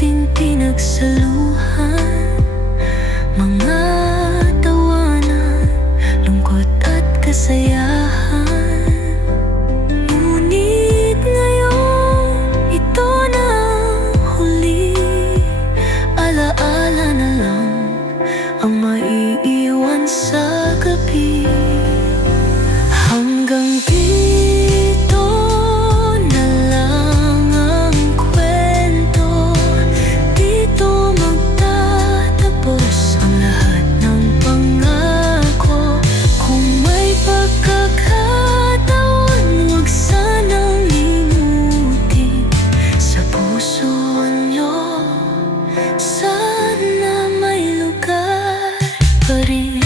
ating pinagsaluhan, mga tawanan, lungkot at kasayahan. Ngunit ngayon, ito na huli, alaala na lang ang maiiwan sa gabi. Hanggang dito na lang ang kwento, dito magtatapos ang lahat ng pangako. Kung may pagkakataon, huwag sanang limutin sa puso niyo, sana may lugar pa rin.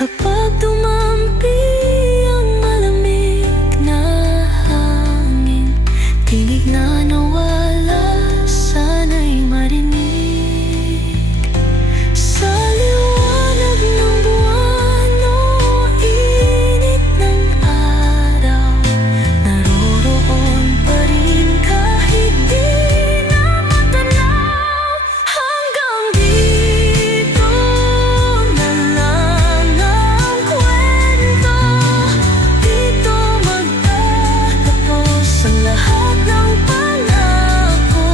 Kapag dumampi ang malamig na hangin, tinig na nawala, sana'y marinig. Sa liwanag ng buwan o init ng araw, naroroon pa rin kahit di na matanaw. Hanggang dito na lang ang kwento, dito magtatapos ang lahat ng pangako.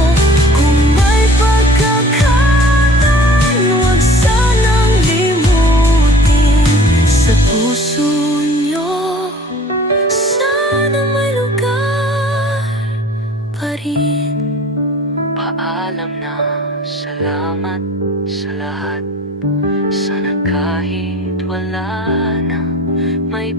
Kung may pagkakataon, huwag sanang limutin sa puso niyo, sana may lugar pa rin. Paalam na, salamat sa lahat. Sana kahit wala na, may